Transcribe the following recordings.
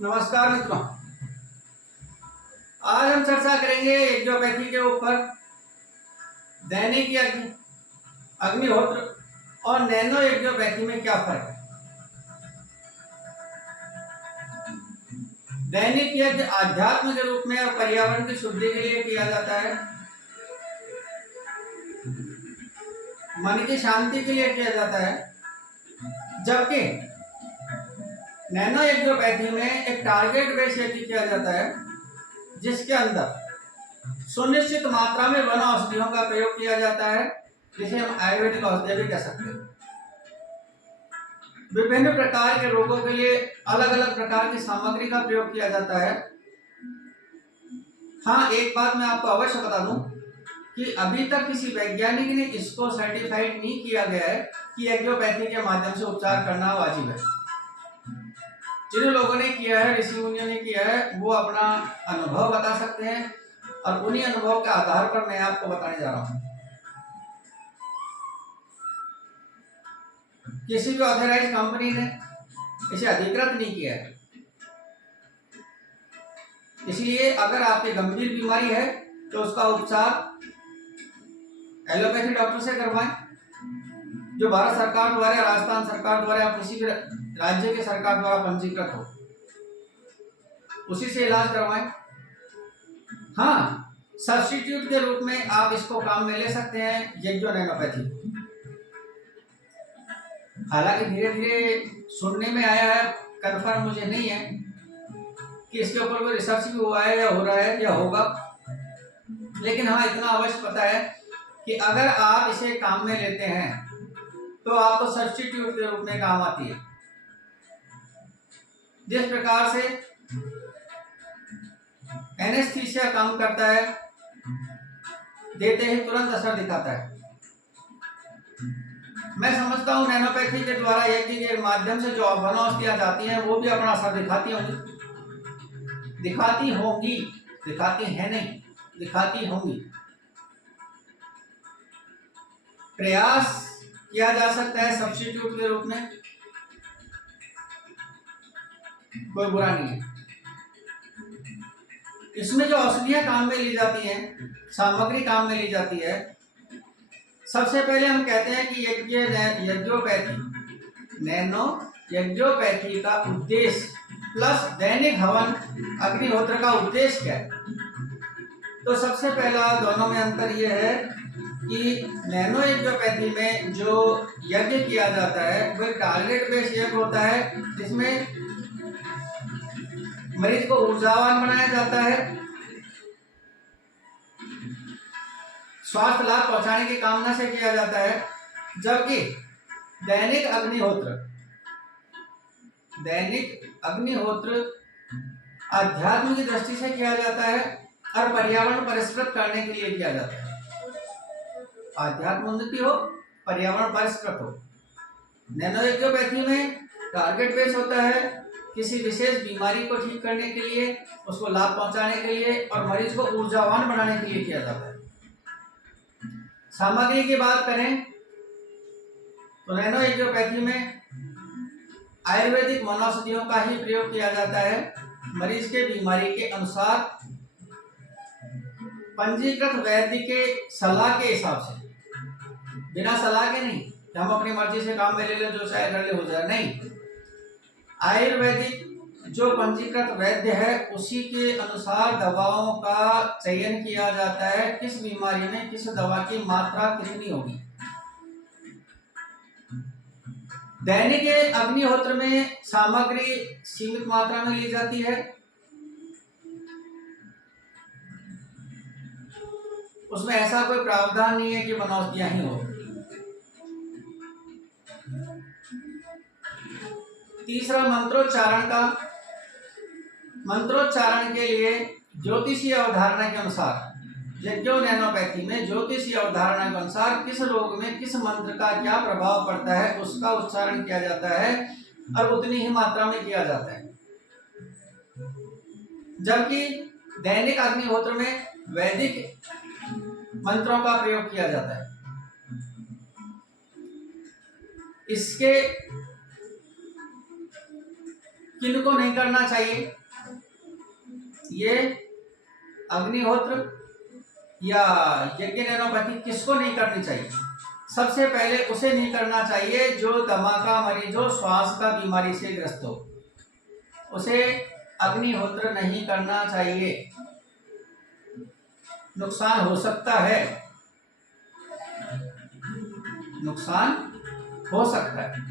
नमस्कार मित्रों। आज हम चर्चा करेंगे यज्ञोपैथी के ऊपर। दैनिक यज्ञ, अग्निहोत्र और नैनो यज्ञोपैथी में क्या फर्क है। दैनिक यज्ञ आध्यात्म के रूप में और पर्यावरण की शुद्धि के लिए किया जाता है, मन की शांति के लिए किया जाता है, जबकि नैनो यज्ञोपैथी में एक टारगेट बेस्ड यज्ञ किया जाता है, जिसके अंदर सुनिश्चित मात्रा में वन औषधियों का प्रयोग किया जाता है, जिसे हम आयुर्वेदिक औषधि भी कह सकते हैं। विभिन्न प्रकार के रोगों के लिए अलग अलग प्रकार की सामग्री का प्रयोग किया जाता है। हाँ, एक बात मैं आपको अवश्य बता दूं कि अभी तक किसी वैज्ञानिक ने इसको सर्टिफाइड नहीं किया गया है कि यज्ञोपैथी के माध्यम से उपचार करना वाजिब है। जिन लोगों ने किया है, ऋषि मुनियों ने किया है, वो अपना अनुभव बता सकते हैं और उन्हीं अनुभव के आधार पर मैं आपको बताने जा रहा हूं। किसी भी ऑथराइज्ड कंपनी ने इसे अधिकृत नहीं किया है, इसलिए अगर आपकी गंभीर बीमारी है तो उसका उपचार एलोपैथी डॉक्टर से करवाएं, जो भारत सरकार द्वारा, राजस्थान सरकार द्वारा या किसी भी राज्य की सरकार द्वारा पंजीकृत हो, उसी से इलाज करवाएं। हाँ, सब्स्टिट्यूट के रूप में आप इसको काम में ले सकते हैं यज्ञो नैनोपैथी। हालांकि धीरे धीरे सुनने में आया है, कंफर्म मुझे नहीं है कि इसके ऊपर कोई रिसर्च भी हुआ है या हो रहा है या होगा, लेकिन हाँ, इतना अवश्य पता है कि अगर आप इसे काम में लेते हैं तो आपको सब्स्टिट्यूट के रूप में काम आती है। जिस प्रकार से एनेस्थीसिया काम करता है, देते ही तुरंत असर दिखाता है, मैं समझता हूं नैनोपैथी के द्वारा यज्ञ के माध्यम से जो वन औषधियां जाती हैं वो भी अपना असर दिखाती होंगी, दिखाती है नहीं, दिखाती होंगी। प्रयास किया जा सकता है सब्स्टिट्यूट के रूप में, कोई बुरा नहीं है। इसमें जो औषधियां काम में ली जाती हैं, सामग्री काम में ली जाती है, सबसे पहले हम कहते हैं कि यज्ञोपैथी, नैनो यज्ञोपैथी का उद्देश्य प्लस दैनिक हवन अग्निहोत्र का उद्देश्य क्या है। तो सबसे पहला दोनों में अंतर यह है कि नैनो यज्ञोपैथी में जो यज्ञ किया जाता है वह टारगेट बेस्ड यज्ञ होता है, जिसमें मरीज को ऊर्जावान बनाया जाता है, स्वास्थ्य लाभ पहुंचाने की कामना से किया जाता है। जबकि दैनिक अग्निहोत्र अध्यात्म की दृष्टि से किया जाता है और पर्यावरण परिष्कृत करने के लिए किया जाता है। आध्यात्म उन्नति हो, पर्यावरण परिष्कृत हो। नैनो यज्ञोपैथी में टारगेट बेस होता है, किसी विशेष बीमारी को ठीक करने के लिए, उसको लाभ पहुंचाने के लिए और मरीज को ऊर्जावान बनाने के लिए किया जाता है। सामग्री की बात करें तो नैनो यज्ञोपैथी में आयुर्वेदिक वनौषधियों का ही प्रयोग किया जाता है, मरीज के बीमारी के अनुसार पंजीकृत वैद्य के सलाह के हिसाब से, बिना सलाह के नहीं कि हम अपनी मर्जी से काम में ले लें, जो चाहे कर ले हो जाए, नहीं। आयुर्वेदिक जो पंजीकृत वैद्य है उसी के अनुसार दवाओं का चयन किया जाता है, किस बीमारी में किस दवा की मात्रा कितनी होगी। दैनिक अग्निहोत्र में सामग्री सीमित मात्रा में ली जाती है, उसमें ऐसा कोई प्रावधान नहीं है कि वनौषधियां ही हो। तीसरा मंत्रोच्चारण के लिए ज्योतिषीय अवधारणा के अनुसार, यज्ञो नैनोपैथी में ज्योतिषीय अवधारणा के अनुसार किस रोग में किस मंत्र का क्या प्रभाव पड़ता है उसका उच्चारण किया जाता है और उतनी ही मात्रा में किया जाता है। जबकि दैनिक अग्निहोत्र में वैदिक मंत्रों का प्रयोग किया जाता है। इसके किनको नहीं करना चाहिए? ये अग्निहोत्र या यज्ञ नैनोपैथी किसको नहीं करनी चाहिए? सबसे पहले उसे नहीं करना चाहिए जो दमा का मरीज हो, श्वास का बीमारी से ग्रस्त हो, उसे अग्निहोत्र नहीं करना चाहिए, नुकसान हो सकता है, नुकसान हो सकता है।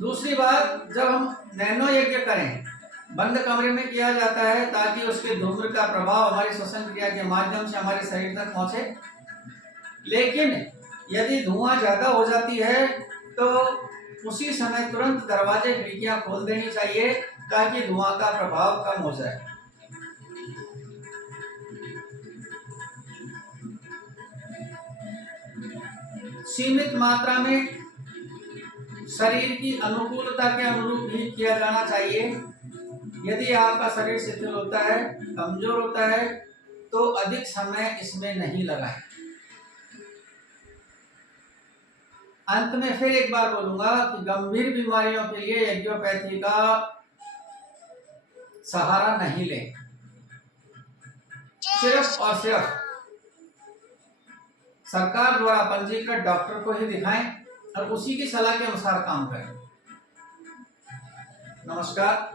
दूसरी बात, जब हम नैनो यज्ञ करें बंद कमरे में किया जाता है ताकि उसके धूम्र का प्रभाव हमारी श्वसन क्रिया के माध्यम से हमारे शरीर तक पहुंचे। लेकिन यदि धुआं ज्यादा हो जाती है तो उसी समय तुरंत दरवाजे खिड़कियां खोल देनी चाहिए ताकि धुआं का प्रभाव कम हो जाए। सीमित मात्रा में शरीर की अनुकूलता के अनुरूप ही किया जाना चाहिए। यदि आपका शरीर शिथिल होता है, कमजोर होता है, तो अधिक समय इसमें नहीं लगाएं। अंत में फिर एक बार बोलूंगा कि गंभीर बीमारियों के लिए यज्ञोपैथी का सहारा नहीं लें। सिर्फ और सिर्फ सरकार द्वारा पंजीकृत डॉक्टर को ही दिखाएं और उसी की सलाह के अनुसार काम करें। नमस्कार।